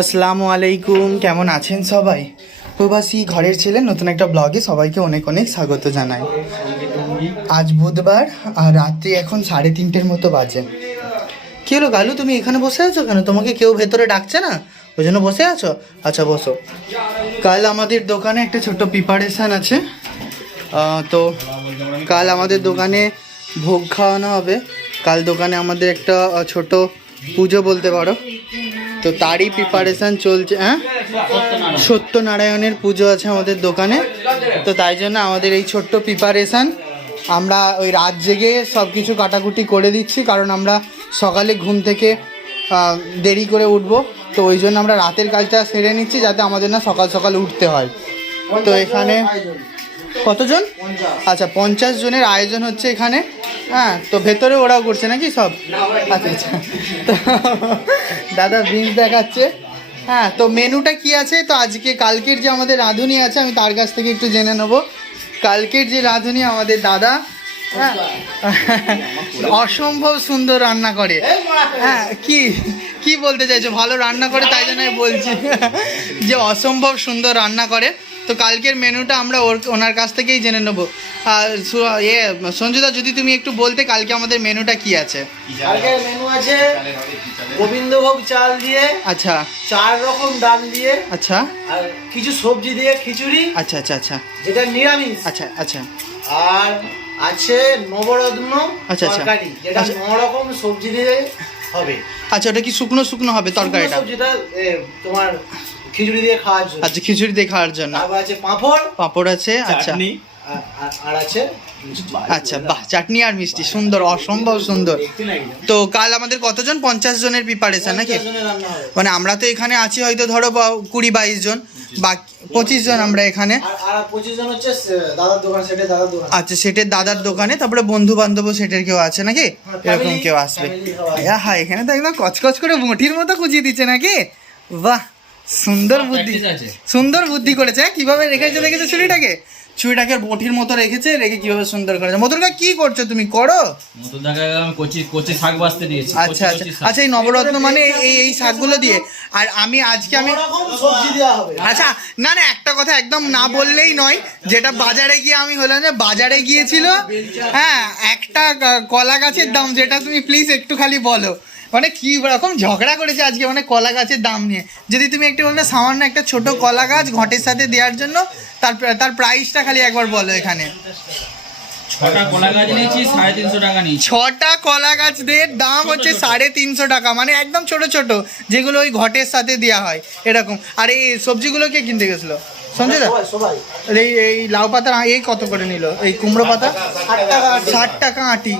আসসালামু আলাইকুম। কেমন আছেন সবাই? প্রবাসী ঘরের ছেলে, নতুন একটা ব্লগে সবাইকে অনেক অনেক স্বাগত জানাই। আজ বুধবার, আর রাত্রি এখন সাড়ে তিনটের মতো বাজে। কি হলো গালু, তুমি এখানে বসে আছো কেন? তোমাকে কেউ ভেতরে ডাকছে না? ওই জন্য বসে আছো? আচ্ছা বসো। কাল আমাদের দোকানে একটা ছোট্ট প্রিপারেশান আছে। তো কাল আমাদের দোকানে ভোগ খাওয়ানো হবে। কাল দোকানে আমাদের একটা ছোট পুজো বলতে পারো। তো তারই প্রিপারেশান চলছে হ্যাঁ? সত্যনারায়ণের পুজো আছে আমাদের দোকানে। তো তাই জন্য আমাদের এই ছোট্ট প্রিপারেশান আমরা ওই রাত জেগে সব কিছু কাটাকুটি করে দিচ্ছি, কারণ আমরা সকালে ঘুম থেকে দেরি করে উঠব। তো ওই জন্য আমরা রাতের কাজটা সেরে নিচ্ছি, যাতে আমাদের না সকাল সকাল উঠতে হয়। তো এখানে কতজন? আচ্ছা পঞ্চাশ জনের আয়োজন হচ্ছে এখানে। হ্যাঁ তো ভেতরে ওরাও করছে নাকি সব? আচ্ছা আচ্ছা। তো দাদা বিনস দেখাচ্ছে। হ্যাঁ তো মেনুটা কি আছে? তো আজকে কালকের যে আমাদের রাঁধুনি আছে আমি তার কাছ থেকে একটু জেনে নেব। কালকের যে রাঁধুনি আমাদের দাদা হ্যাঁ অসম্ভব সুন্দর রান্না করে। হ্যাঁ কি কি বলতে চাইছো? ভালো রান্না করে তাই জন্য আমি বলছি। যে অসম্ভব সুন্দর রান্না করে। তো কালকের মেনুটা আমরা ওর ওনার কাছ থেকেই জেনে নেব। আর সু- ইয়ে সঞ্জুদা যদি তুমি একটু বলতে কালকে আমাদের মেনুটা কি আছে? আজকের মেনু আছে গোবিন্দভোগ চাল দিয়ে আচ্ছা। চার রকম ডাল দিয়ে আচ্ছা। আর কিছু সবজি দিয়ে খিচুড়ি আচ্ছা আচ্ছা আচ্ছা। যেটা নিরামিষ। আচ্ছা আচ্ছা। আর আছে নবরত্ন আচ্ছা, আচ্ছা। যেটা আচ্ছা। রকম সবজি দিয়ে হবে। আচ্ছা ওটা কি শুকনো শুকনো হবে তরকারিটা? এ, তোমার খিচুড়ি দিয়ে খাওয়ার জন্য। আচ্ছা খিচুড়ি দিয়ে খাওয়ার জন্য। তারপর আছে পাঁপড়। পাঁপড় আছে আচ্ছা। আর- আছে আচ্ছা বাহ চাটনি আর মিষ্টি। সুন্দর অসম্ভব সুন্দর। তো কাল আমাদের কতজন? পঞ্চাশ জনের প্রিপারেশন নাকি। মানে আমরা তো এখানে আছি হয়তো ধরো কুড়ি বাইশ জন। বাকি পঁচিশ জন আমরা এখানে। আর আর পঁচিশ জন হচ্ছে সে- দাদার দোকান সেটা দাদার দোকান। আচ্ছা সেটের দাদার দোকানে তারপরে বন্ধু বান্ধব সেটের কেউ আছে নাকি? হ্যাঁ, এরকম কেউ আসবে। হ্যাঁ এখানে তো একদম কচকচ করে মুঠির মতো কুচিয়ে দিচ্ছে নাকি? বাহ সুন্দর বুদ্ধি সুন্দর বুদ্ধি করেছে হ্যাঁ? কীভাবে রেখেছে দেখেছ ছুরিটাকে ছুরিটাকে বটির মতো রেখেছে রেখে কীভাবে সুন্দর করেছে। মধুরকা কি করছ তুমি? করো। মতো দেখা আমি কচি কচি শাক বাঁচতে দিয়েছি আচ্ছা আচ্ছা। আচ্ছা এই নবরত্ন মানে এই এই শাকগুলো দিয়ে। আর আমি আজকে আমি ন রকম সবজি দেওয়া হবে। আচ্ছা না না একটা কথা একদম না বললেই নয়। যেটা বাজারে গিয়ে আমি হলাম যে বাজারে গিয়েছিল হ্যাঁ একটা কলা গাছের দাম যেটা তুমি প্লিজ একটু খালি বলো। মানে কি রকম ঝগড়া করেছে আজকে মানে কলা গাছের দাম নিয়ে। যদি তুমি একটু বললে সামান্য একটা ছোট কলা গাছ ঘটের সাথে দেওয়ার জন্য তার তার প্রাইসটা খালি একবার বলো এখানে। ছটা কলা গাছ নিয়েছি সাড়ে তিনশো টাকা নিয়েছি। ছটা কলা গাছদের দাম হচ্ছে সাড়ে তিনশো টাকা মানে একদম ছোট ছোট যেগুলো ওই ঘটের সাথে দেওয়া হয় এরকম। আর এই সবজিগুলো কে কিনতে গেছিল? সঞ্জয় দা? এই এই লাউ পাতা এই কত করে নিল? এই কুমড়ো পাতা? ষাট টাকা আটি।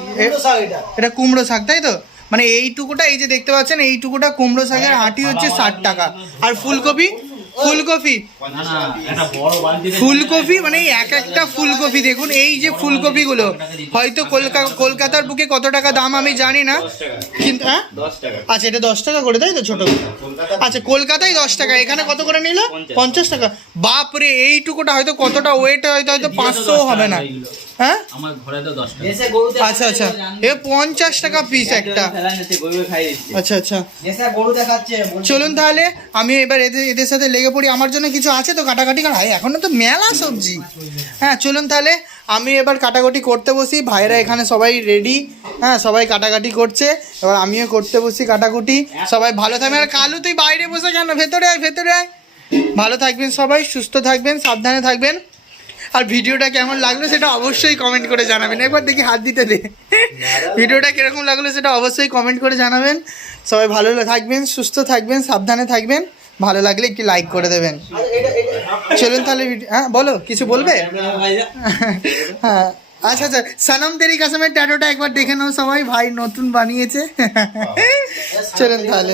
এটা কুমড়ো শাক তাই তো? মানে এইটুকুটা এই যে দেখতে পাচ্ছেন এইটুকুটা কুমড়ো শাকের হাঁটি হচ্ছে ষাট টাকা। আর ফুলকপি? ফুলকপি? ফুলকপি মানে এই এক একটা ফুলকপি দেখুন এই যে ফুলকপিগুলো হয়তো কলকাতা কলকাতার বুকে কত টাকা দাম আমি জানি না কিন্তু হ্যাঁ? আচ্ছা এটা দশ টাকা করে তাই তো ছোট? আচ্ছা কলকাতায় দশ টাকা। এখানে কত করে নিল? পঞ্চাশ। টাকা। বাপরে এইটুকুটা হয়তো কতটা ওয়েট হয়তো হয়তো পাঁচশো হবে না। হ্যাঁ আচ্ছা আচ্ছা। এ পঞ্চাশ টাকা পিস একটা। আচ্ছা আচ্ছা। চলুন তাহলে আমি এবার এদের এদের সাথে লেগে পড়ি। আমার জন্য কিছু আছে তো কাটাকাটি? করা হয় এখনও তো মেলা সবজি। হ্যাঁ চলুন তাহলে আমি এবার কাটাকাটি করতে বসি ভাইরা এখানে সবাই রেডি হ্যাঁ সবাই কাটাকাটি করছে। এবার আমিও করতে বসি কাটাকুটি। সবাই ভালো থাকবে আর কালু, তুই বাইরে বসে কেন? ভেতরে আয় ভেতরে আয়। ভালো থাকবেন সবাই, সুস্থ থাকবেন, সাবধানে থাকবেন। আর ভিডিওটা কেমন লাগল সেটা অবশ্যই কমেন্ট করে জানাবেন। একবার দেখি হাত দিতে দে। ভিডিওটা কীরকম লাগল সেটা অবশ্যই কমেন্ট করে জানাবেন। সবাই ভালো থাকবেন, সুস্থ থাকবেন, সাবধানে থাকবেন। ভালো লাগলে একটি লাইক করে দেবেন। চলুন তাহলে হ্যাঁ বলো কিছু বলবে? হ্যাঁ আচ্ছা আচ্ছা সানম তেরি কাসমের ট্যাটোটা একবার দেখে নাও সবাই ভাই নতুন বানিয়েছে। চলুন তাহলে।